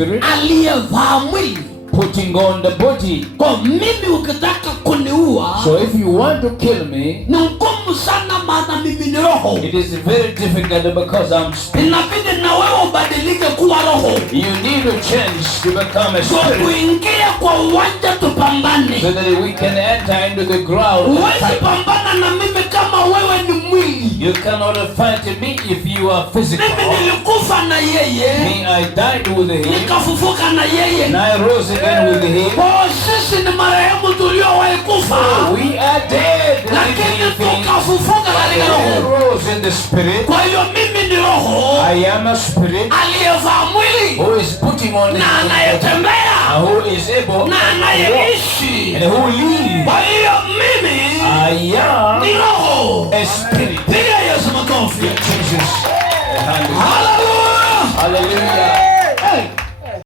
spirit, aliyevaa mwili. putting on the body. Kwa mimi ukitaka kuniua, So if you want to kill me, ni ngumu sana maana mimi ni roho. it is very difficult because I'm spirit. Inabidi na wewe ubadilike kuwa roho. You need to change to become a Kwa spirit kuingia kwa uwanja tupambane. so that we can enter into the ground. Huwezi pambana na mimi kama wewe ni mwili. You cannot fight me if you are physical. Mimi nilikufa na yeye, Me, I died with him, nikafufuka na yeye. and I rose again with him. Kwa sisi ni marehemu tuliowahi kufa, We are dead, lakini tukafufuka katika I roho. rose in the spirit. Kwa hiyo mimi ni roho I am a spirit aliyevaa mwili who is putting on the na body, anayetembea who is able na to anayeishi. walk, and who lives. Kwa hiyo mimi I am ni roho. a spirit. Piga Yesu makofi. Jesus. Haleluya. Hallelujah.